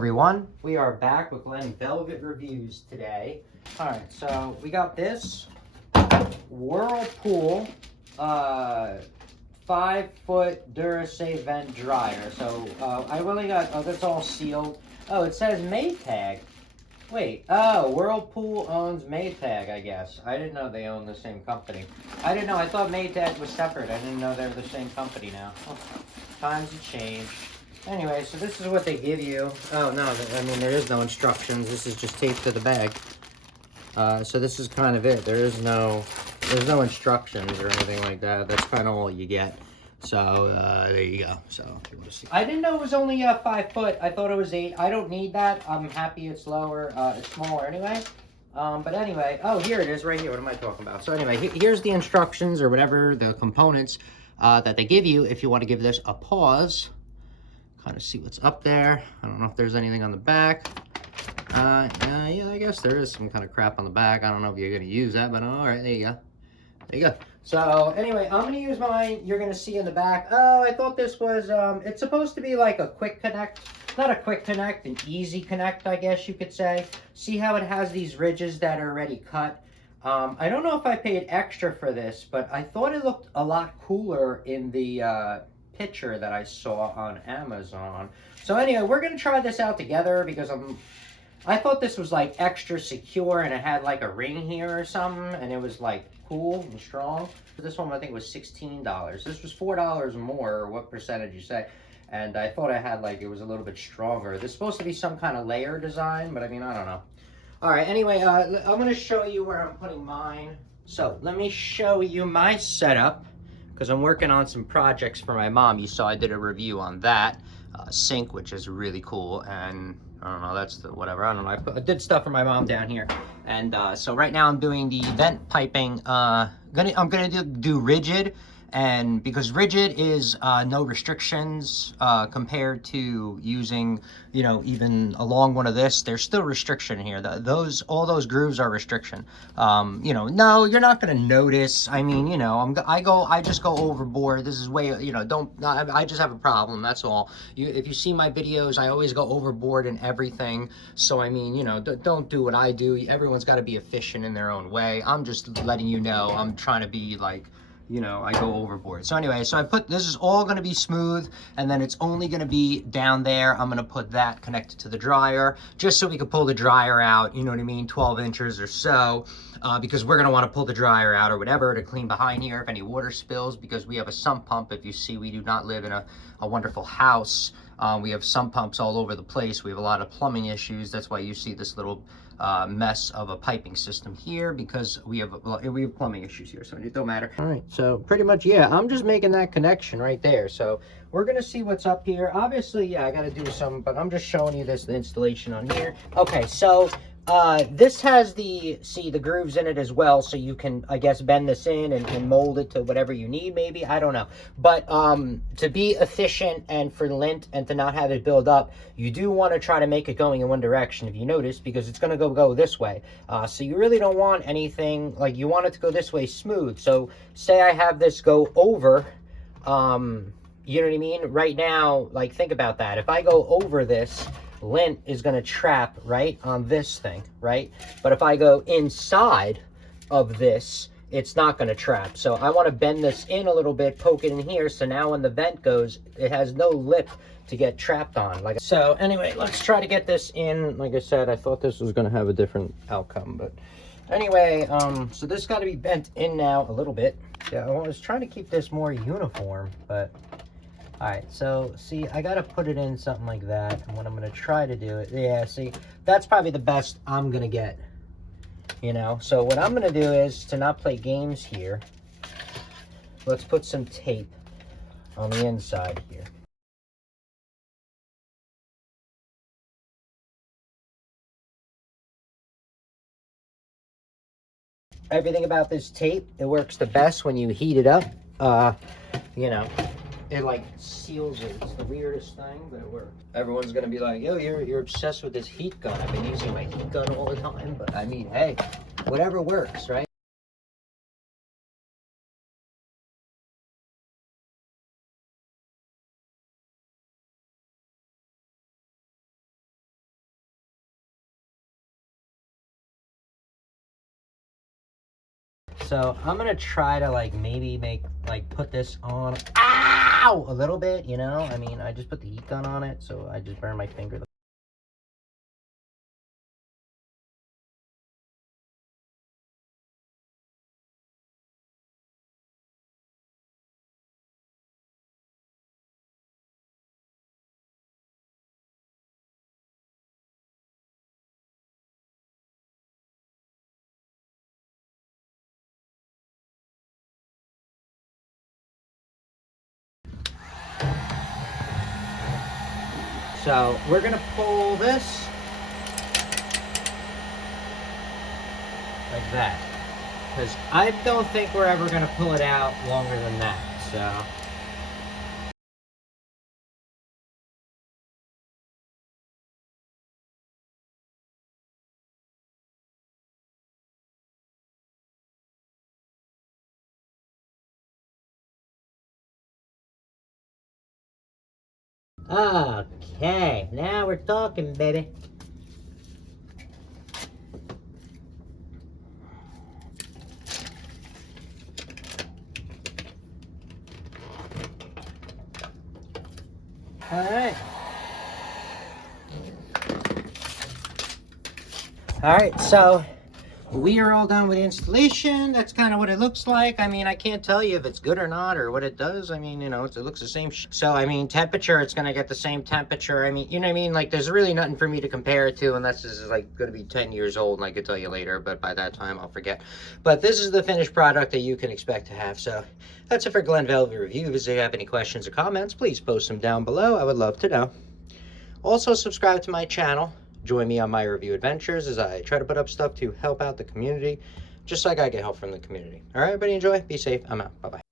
everyone. We are back with Glenn Velvet reviews today. Alright, so we got this Whirlpool 5-foot Durasafe vent dryer. So I really got, that's all sealed. Oh, it says Maytag. Wait, oh, Whirlpool owns Maytag, I guess. I didn't know they owned the same company. I didn't know, I thought Maytag was separate. I didn't know they were the same company now. Oh, times have changed. Anyway, so this is what they give you. Oh, no, I mean, there is no instructions. This is just taped to the bag. So this is kind of it. There's no instructions or anything like that. That's kind of all you get. So, there you go. So, if you want to see. I didn't know it was only 5 foot. I thought it was 8. I don't need that. I'm happy it's lower. It's smaller anyway. But anyway, oh, here it is right here. What am I talking about? So anyway, here's the instructions or whatever, the components that they give you if you want to give this a pause. Kind of see what's up there. I don't know if there's anything on the back. Yeah, I guess there is some kind of crap on the back. I don't know if you're going to use that, but all right, there you go. There you go. So anyway, I'm going to use mine. You're going to see in the back. Oh, I thought this was, it's supposed to be like a quick connect. Not a quick connect, an easy connect, I guess you could say. See how it has these ridges that are already cut? I don't know if I paid extra for this, but I thought it looked a lot cooler in the picture that I saw on Amazon. So anyway, we're going to try this out together because I thought this was like extra secure and it had like a ring here or something and it was like cool and strong. This one I think was $16. This was $4 more, or what percentage you say. And I thought I had like, it was a little bit stronger. This is supposed to be some kind of layer design, but I mean, I don't know. All right, anyway, I'm going to show you where I'm putting mine. So let me show you my setup because I'm working on some projects for my mom. You saw I did a review on that sink, which is really cool. And I don't know, that's the whatever. I don't know. I did stuff for my mom down here. And so right now I'm doing the vent piping. I'm gonna do rigid. And because rigid is no restrictions compared to using, you know, even along one of this, there's still restriction here. All those grooves are restriction. You know, no, you're not gonna notice. I mean, you know, I just go overboard. This is way, you know, I just have a problem. That's all. If you see my videos, I always go overboard in everything. So I mean, you know, don't do what I do. Everyone's got to be efficient in their own way. I'm just letting you know. I'm trying to be like, you know, I go overboard. So anyway, so this is all going to be smooth, and then it's only going to be down there. I'm going to put that connected to the dryer, just so we can pull the dryer out, you know what I mean, 12 inches or so, because we're going to want to pull the dryer out or whatever to clean behind here if any water spills, because we have a sump pump. If you see, we do not live in a wonderful house. We have sump pumps all over the place. We have a lot of plumbing issues. That's why you see this little mess of a piping system here, because we have plumbing issues here, so it don't matter. All right, so pretty much, yeah, I'm just making that connection right there. So we're gonna see what's up here. Obviously, yeah, I gotta do some, but I'm just showing you the installation on here. Okay, so this has the grooves in it as well, so you can, I guess, bend this in and mold it to whatever you need, maybe, I don't know. But to be efficient and for lint and to not have it build up, you do want to try to make it going in one direction, if you notice, because it's going to go this way. So you really don't want anything, like, you want it to go this way smooth. So say I have this go over, you know what I mean? Right now, like, think about that. If I go over this, lint is going to trap right on this thing, right? But if I go inside of this, it's not going to trap. So I want to bend this in a little bit, poke it in here, so now when the vent goes, it has no lip to get trapped on. So anyway, let's try to get this in. Like I said, I thought this was going to have a different outcome, but anyway, so this got to be bent in now a little bit. Yeah, I was trying to keep this more uniform, but all right, so see, I got to put it in something like that. And what I'm going to try to do it, yeah, see, that's probably the best I'm going to get, you know? So what I'm going to do is, to not play games here, let's put some tape on the inside here. Everything about this tape, it works the best when you heat it up. You know, it like seals it. It's the weirdest thing, but it works. Everyone's gonna be like, yo, you're obsessed with this heat gun. I've been using my heat gun all the time, but I mean, hey, whatever works, right? So I'm gonna try to like maybe put this on, ow, a little bit, you know? I mean, I just put the heat gun on it, so I just burned my finger. So we're gonna pull this like that, because I don't think we're ever gonna pull it out longer than that, so. Okay, now we're talking, baby. All right. All right, so we are all done with the installation. That's kind of what it looks like. I mean, I can't tell you if it's good or not or what it does. I mean, you know, it looks the same. So, I mean, temperature, it's going to get the same temperature. I mean, you know what I mean? Like, there's really nothing for me to compare it to unless this is, like, going to be 10 years old, and I could tell you later, but by that time, I'll forget. But this is the finished product that you can expect to have. So, that's it for Glen Velvet Review. If you have any questions or comments, please post them down below. I would love to know. Also, subscribe to my channel. Join me on my review adventures as I try to put up stuff to help out the community, just like I get help from the community. All right, everybody, enjoy. Be safe. I'm out. Bye-bye.